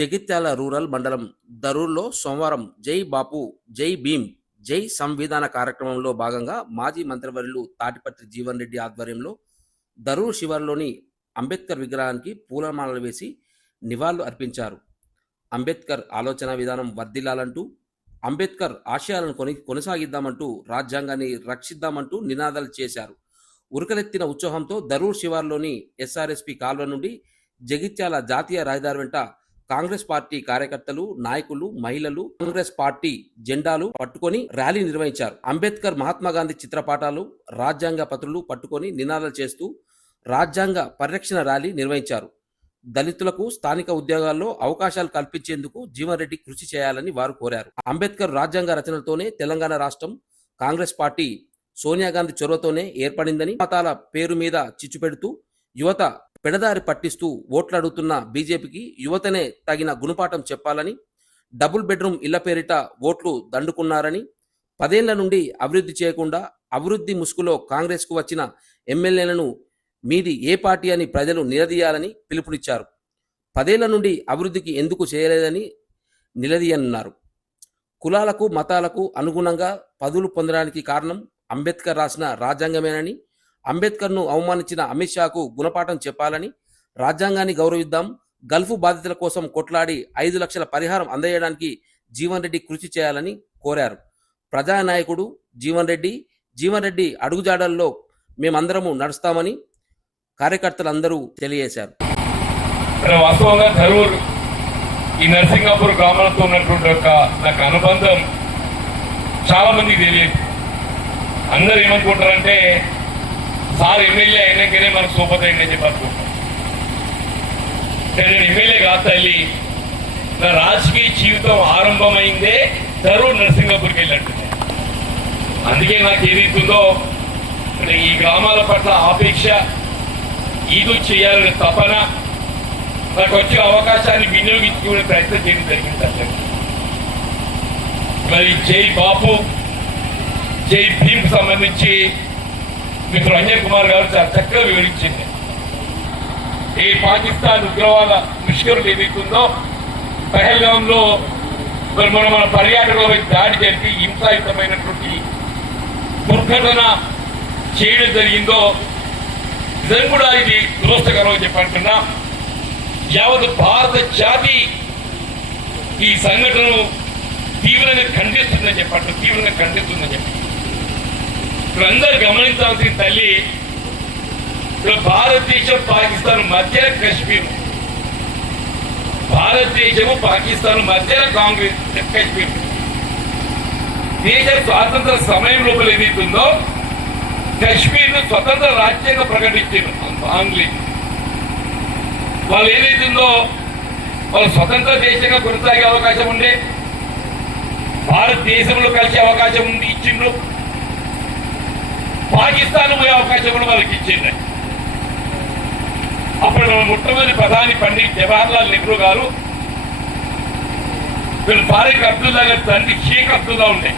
Jagtial rural మండలం దరూర్లో సోమవారం జై బాపు జై భీమ్ జై సంవిధాన కార్యక్రమంలో భాగంగా మాజీ మంత్రివర్యులు తాటిపత్రి జీవన్ రెడ్డి ఆధ్వర్యంలో దరూర్ శివారులోని అంబేద్కర్ విగ్రహానికి పూలమాలలు వేసి నివాళులు అర్పించారు. అంబేద్కర్ ఆలోచన విధానం వర్ధిల్లాలంటూ, అంబేద్కర్ ఆశయాలను కొనసాగిద్దామంటూ, రాజ్యాంగాన్ని రక్షిద్దామంటూ నినాదాలు చేశారు. ఉరకలెత్తిన ఉత్సాహంతో దరూర్ శివారులోని ఎస్ఆర్ఎస్పి కాల్వ నుండి జగిత్యాల జాతీయ రహదారి వెంట కాంగ్రెస్ పార్టీ కార్యకర్తలు, నాయకులు, మహిళలు కాంగ్రెస్ పార్టీ జెండాలు పట్టుకొని ర్యాలీ నిర్వహించారు. అంబేద్కర్, మహాత్మా గాంధీ చిత్రపటాలు, రాజ్యాంగ పత్రులు పట్టుకొని నినాదాలు చేస్తూ రాజ్యాంగ పరిరక్షణ ర్యాలీ నిర్వహించారు. దళితులకు స్థానిక ఉద్యోగాల్లో అవకాశాలు కల్పించేందుకు జీవన్ రెడ్డి కృషి చేయాలని వారు కోరారు. అంబేద్కర్ రాజ్యాంగ రచనలతోనే తెలంగాణ రాష్ట్రం కాంగ్రెస్ పార్టీ సోనియా గాంధీ చొరవతోనే ఏర్పడిందని, మతాల పేరు మీద చిచ్చు పెడుతూ యువత పెడదారి పట్టిస్తూ ఓట్లు అడుగుతున్న బీజేపీకి యువతనే తగిన గుణపాఠం చెప్పాలని, డబుల్ బెడ్రూమ్ ఇళ్ల పేరిట ఓట్లు దండుకున్నారని, 10 ఏళ్ల నుండి అభివృద్ధి చేయకుండా అభివృద్ధి ముసుగులో కాంగ్రెస్కు వచ్చిన ఎమ్మెల్యేలను మీది ఏ పార్టీ అని ప్రజలు నిలదీయాలని పిలుపునిచ్చారు. 10 ఏళ్ల నుండి అభివృద్ధికి ఎందుకు చేయలేదని నిలదీయనున్నారు. కులాలకు, మతాలకు అనుగుణంగా పదవులు పొందడానికి కారణం అంబేద్కర్ రాసిన రాజ్యాంగమేనని, అంబేద్కర్ను అవమానించిన అమిత్ షాకు గుణపాఠం చెప్పాలని, రాజ్యాంగాన్ని గౌరవిద్దాం, గల్ఫ్ బాధితుల కోసం కొట్లాడి 5 లక్షల పరిహారం అందజేయడానికి జీవన్ రెడ్డి కృషి చేయాలని కోరారు. ప్రజానాయకుడు జీవన్ రెడ్డి అడుగుజాడల్లో మేమందరము నడుస్తామని కార్యకర్తలందరూ తెలియజేశారు. వాస్తవంగా ధరూర్ ఈ నరసింగాపూర్ గ్రామాలతో ఉన్నటువంటి నాకు అనుబంధం చాలా మందికి తెలియదు. అందరూ ఏమనుకుంటారంటే సార్ ఎమ్మెల్యే అయినాకనే మనకు సోపత అయిందని చెప్పి అనుకుంటాం. నేను ఎమ్మెల్యే కాదు తల్లి, నా రాజకీయ జీవితం ఆరంభమైందే ధరూర్ నరసింగాపూర్కి వెళ్ళినట్టుంది. అందుకే నాకు ఏదైతుందో ఈ గ్రామాల పట్ల ఆపేక్ష, ఈదు చేయాలనే తపన, నాకు వచ్చే అవకాశాన్ని వినియోగించుకునే ప్రయత్నం చేయడం జరిగింది. అసలు మరి జై బాపు జై భీమ్ సంబంధించి మిత్రుడు అంజయ్ కుమార్ గారు చాలా చక్కగా వివరించింది. ఏ పాకిస్తాన్ ఉగ్రవాద ముష్కరులు ఏదైతుందో పహల్గాంలో మన పర్యాటకులపై దాడి జరిపి హింసాయుతమైనటువంటి దుర్ఘటన చేయడం జరిగిందో నిజం కూడా ఇది దురదృష్టకరం అని చెప్పనుకున్నా. యావత్ భారత జాతి ఈ సంఘటనను తీవ్రంగా ఖండిస్తుందని చెప్పి ఇప్పుడు అందరు గమనించాల్సిన తల్లి, ఇప్పుడు భారతదేశం పాకిస్తాన్ మధ్య కశ్మీర్, భారతదేశము పాకిస్తాన్ మధ్య కాంగ్రెస్ కశ్మీర్. దేశ స్వాతంత్ర సమయం లోపల ఏదైతుందో కశ్మీర్ ను స్వతంత్ర రాజ్యంగా ప్రకటించారు ఆంగ్లేయులు. వాళ్ళు ఏదైతుందో వాళ్ళు స్వతంత్ర దేశంగా కొనసాగే అవకాశం ఉండే, భారతదేశంలో కలిసే అవకాశం ఉంది ఇచ్చిండ్రు, పాకిస్తాన్ పోయే అవకాశం కూడా వాళ్ళకి ఇచ్చింది. అప్పుడు మొట్టమొదటి ప్రధాని పండిట్ జవహర్లాల్ నెహ్రూ గారు వీళ్ళు ఫారూక్ అబ్దుల్లా గారి తండ్రి షేక్ అబ్దుల్లా ఉండే.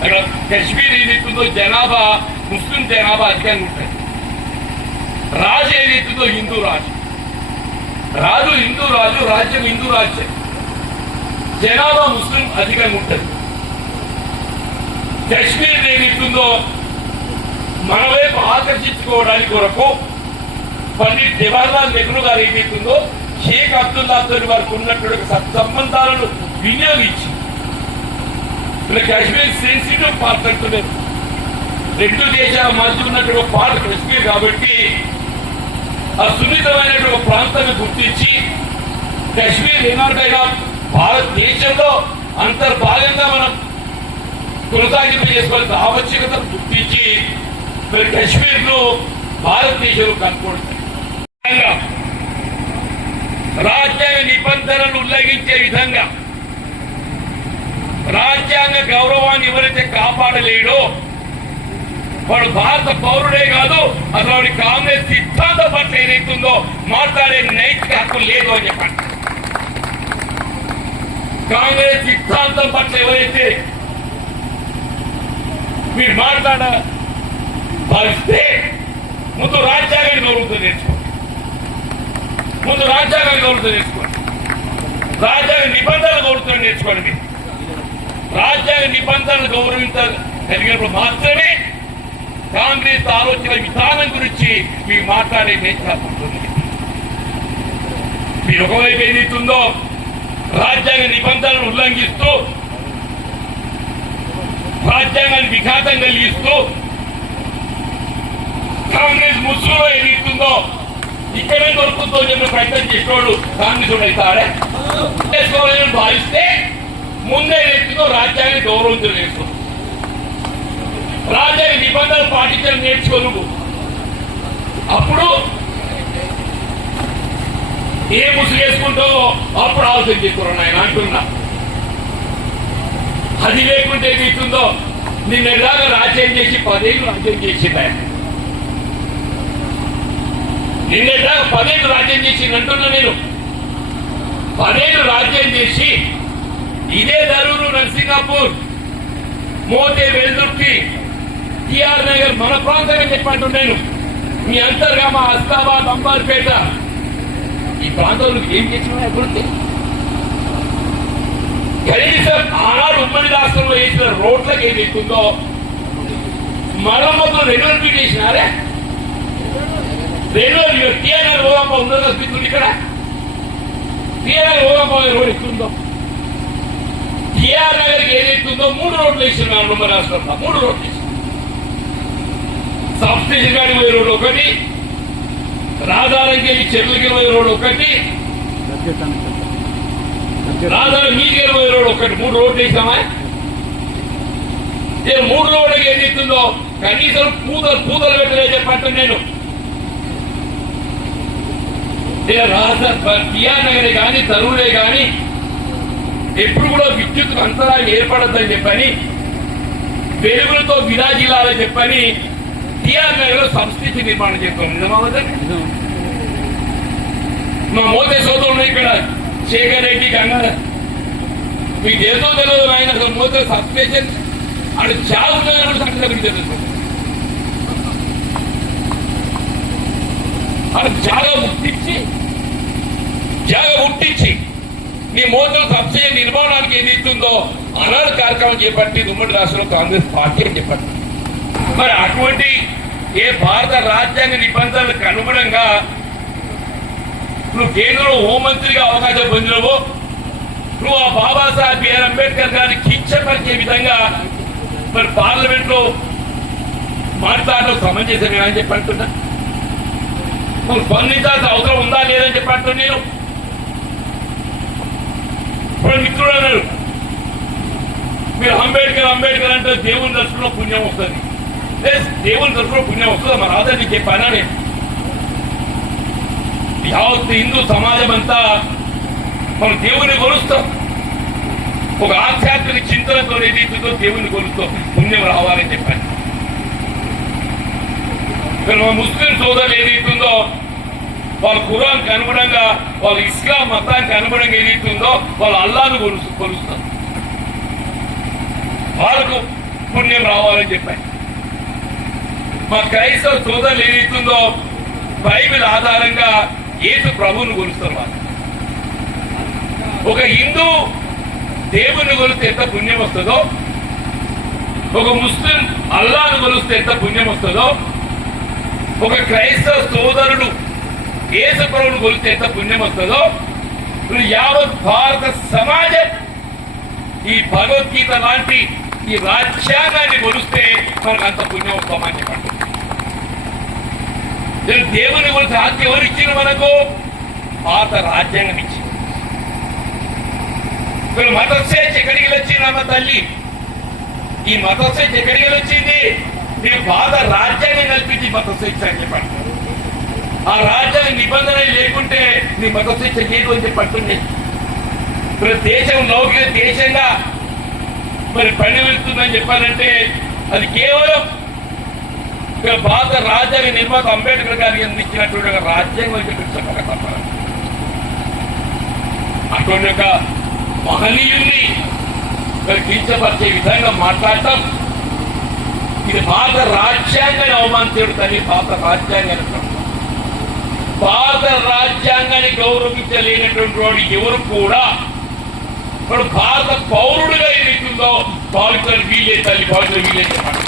అక్కడ కశ్మీర్ ఏదైతుందో జనాభా ముస్లిం జనాభా అధికంగా ఉంటుంది. రాజు ఏదైతుందో హిందూ రాజు, రాజ్యం హిందూ రాజ్యం, జనాభా ముస్లిం అధికంగా ఉంటుంది. కశ్మీర్ ఏదైతుందో మన వైపు ఆకర్షించుకోవడానికి కొరకు పండిట్ జవహర్లాల్ నెహ్రూ గారు ఏదైతుందో షేక్ అబ్దుల్లాతో వారికి ఉన్నటువంటి సత్సంబంధాలను వినియోగించి కాశ్మీర్ సెన్సిటివ్ పార్ట్ అంటున్నారు. రెండు దేశాల మధ్య ఉన్నటువంటి పార్ట్ కశ్మీర్ కాబట్టి ఆ సున్నితమైనటువంటి ప్రాంతాన్ని గుర్తించి కశ్మీర్ ఏనాటైనా భారతదేశంలో అంతర్భాగంగా మనం కొనసాగింపు చేసుకోవాల్సిన ఆవశ్యకతను గుర్తించి మరి కశ్మీర్ ను భారతదేశంలో కనుక్కుంటారు. రాజ్యాంగ నిబంధనలు ఉల్లంఘించే విధంగా రాజ్యాంగ గౌరవాన్ని ఎవరైతే కాపాడలేడో వాడు భారత పౌరుడే కాదు, అసలు వాడి కాంగ్రెస్ సిద్ధాంతం పట్ల ఏదైతుందో మాట్లాడే నైతిక హక్కు లేదు అని చెప్పండి. కాంగ్రెస్ సిద్ధాంతం పట్ల ఎవరైతే మీరు మాట్లాడ భావిస్తే ముందు రాజ్యాంగాన్ని గౌరవంతో నేర్చుకోండి. రాజ్యాంగ నిబంధనలు గౌరవించడం నేర్చుకోండి. రాజ్యాంగ నిబంధనలు గౌరవించగలిగినప్పుడు మాత్రమే కాంగ్రెస్ ఆలోచన విధానం గురించి మీరు మాట్లాడే నేర్చుకుంటుంది. మీరు ఒకవైపు ఏదైతుందో రాజ్యాంగ నిబంధనలను ఉల్లంఘిస్తూ రాజ్యాంగాన్ని విఘాతం కలిగిస్తూ కాంగ్రెస్ ముసుగులో ఏదైతుందో ఇక్కడే దొరుకుతుందో చెప్పిన ప్రయత్నం చేసేవాడు కాంగ్రెస్ అవుతాడే చేసుకోవాలని భావిస్తే ముందే ఏదైతుందో రాజ్యాంగాన్ని గౌరవించలేదు. రాజ్యాంగ నిబంధనలు పాటించడం నేర్చుకోను. అప్పుడు ఏ ముసుగు వేసుకుంటావో అప్పుడు ఆలోచన చేసుకున్నాను ఆయన అంటున్నా. అది లేకుంటే ఏమవుతుందో నిన్న ఎలాగ రాజ్యం చేసి 10 ఏళ్ళు రాజ్యం చేసింది ఆయన. నిన్న ఎలాగ 10 ఏళ్ళు రాజ్యం చేసింది అంటున్నా నేను. 10 ఏళ్ళు రాజ్యం చేసి ఇదే దరూరు, నర్సింగాపూర్, మోతే, వెల్దుర్తి, టిఆర్ నగర్ మన ప్రాంతంగా చెప్పంటున్నాను. మీ అంతర్గా మా హస్తాబాద్, అంబార్పేట ఈ ప్రాంతంలో ఏం చేసిన అభివృద్ధి కనీసం ఆనాడు ఉమ్మడి రాష్ట్రంలో వేసిన రోడ్లకు ఏది ఎక్కుందో మరమ్మతులు రెన్యువల్ చేసినారే. రెన్యువల్ టీఆర్ఆర్ హోగాపా ఉన్నదో స్పీకర్ ఇక్కడ టీఆర్ఆర్ హోగాపా రోడ్ ఎక్కుందో టీఆర్ నగర్కి ఏది ఎక్కుందో 3 రోడ్లు వేసినారు ఉమ్మడి రాష్ట్రంలో. 3 రోడ్లు వేసిన సబ్స్టేషన్ గాడి పోయే రోడ్డు ఒకటి, రాధారంకి వెళ్ళి చెరువులకి పోయే రోడ్డు ఒకటి, రాధారం మీదికి పోయే రోడ్డు ఒకటి. 3 రోడ్లు వేసామా? 3 రోడ్లకి ఏది ఇస్తుందో కనీసం పూతలు పెట్టలే చెప్పంటాను నేను. టిఆర్ నగరే కానీ తరువులే కానీ ఎప్పుడు కూడా విద్యుత్ అంతరాయం ఏర్పడద్దని చెప్పని, వెలుగులతో విరాజిల్లాలని చెప్పని టిఆర్ నగర్ లో సంస్కృతి నిర్మాణం చేస్తాం. నిజమావదండి. మా మోతే సోదరులు ఇక్కడ శేఖర్ రెడ్డి, గంగాధర్, మీకు ఏదో తెలియదు ఆయన మోతే సబ్స్టేషన్ అక్కడ జాగ్రత్త సంఖ్య తెలుసు. అక్కడ జాగ ముట్టించి మీ మోతే సబ్స్టేషన్ నిర్మాణానికి ఏది ఇస్తుందో అనాడు కార్యక్రమం చేపట్టి ఉమ్మడి రాష్ట్రంలో కాంగ్రెస్ పార్టీ అని చెప్పండి. మరి అటువంటి ఏ భారత రాజ్యాంగ నిబంధనలకు అనుగుణంగా నువ్వు కేంద్రంలో హోంమంత్రిగా అవకాశం పొందినవో, నువ్వు ఆ బాబాసాహెబ్ బిఆర్ అంబేద్కర్ గారిని కించపరిచే విధంగా మరి పార్లమెంట్ లో మాట్లాడడం సమంజసమే అని చెప్పి అంటున్నా. నువ్వు స్పందించాల్సిన అవసరం ఉందా లేదని చెప్పి అంటున్నా నేను. ఇప్పుడు మిత్రుడు అన్నారు మీరు అంబేద్కర్ అంటే దేవుని దర్శనంలో పుణ్యం వస్తుంది. దేవుని దర్శనంలో పుణ్యం వస్తుందా? మరి రాదని చెప్పానా నేను. యావత్ హిందూ సమాజం అంతా మనం దేవుని కొలుస్తాం. ఒక ఆధ్యాత్మిక చింతనతో ఏదైతుందో దేవుని కొలుస్తాం, పుణ్యం రావాలని చెప్పాను. మా ముస్లిం సోదరులు ఏదైతుందో వాళ్ళ ఖురాన్కి అనుగుణంగా, వాళ్ళ ఇస్లాం మతానికి అనుగుణంగా ఏదైతుందో వాళ్ళ అల్లాను కొలుస్తాం, వాళ్ళకు పుణ్యం రావాలని చెప్పాను. మా క్రైస్తవ సోదరులు ఏదైతుందో బైబిల్ ఆధారంగా యేసు ప్రభువును కొలుస్తారు. వాళ్ళు ఒక హిందూ దేవుని కొలిస్తే ఎంత పుణ్యం వస్తుందో, ఒక ముస్లిం అల్లాను కొలిస్తే ఎంత పుణ్యం వస్తుందో, ఒక క్రైస్తవ సోదరుడు యేసు ప్రభువును కొలిస్తే ఎంత పుణ్యం వస్తుందో, యావత్ భారత సమాజం ఈ భగవద్గీత లాంటి ఈ రాజ్యాంగాన్ని కొలిస్తే మనకు అంత పుణ్యం వస్తామని చెప్పండి. దేవుని గురించి హక్కు ఎవరు ఇచ్చిన మనకు? పాత రాజ్యాంగం ఇచ్చింది. మత స్వేచ్ఛ ఎక్కడికి వచ్చింది? అమ్మ తల్లి, ఈ మత స్వేచ్ఛ ఎక్కడికి వచ్చింది? నేను పాత రాజ్యాంగం కల్పించి మత స్వేచ్ఛ అని చెప్పండి. ఆ రాజ్యాంగ నిబంధన లేకుంటే నీ మత స్వేచ్ఛ లేదు అని చెప్పండి. దేశం లౌకిక దేశంగా మరి పని వెళ్తుందని చెప్పాలంటే అది కేవలం భారత రాజ్యాంగ నిర్మాత అంబేద్కర్ గారికి అందించినటువంటి ఒక రాజ్యాంగం చెప్పాలి. అటువంటి ఒక మహనీయుల్ని మరి కించపరిచే విధంగా మాట్లాడటం ఇది భారత రాజ్యాంగాన్ని అవమానించడం. భారత రాజ్యాంగాన్ని భారత రాజ్యాంగాన్ని గౌరవించలేనటువంటి వాడు ఎవరు కూడా ఇప్పుడు భారత పౌరుడుగా ఏదైతుందో భావితలు వీలే తల్లి భావితలు వీలే చెప్పండి.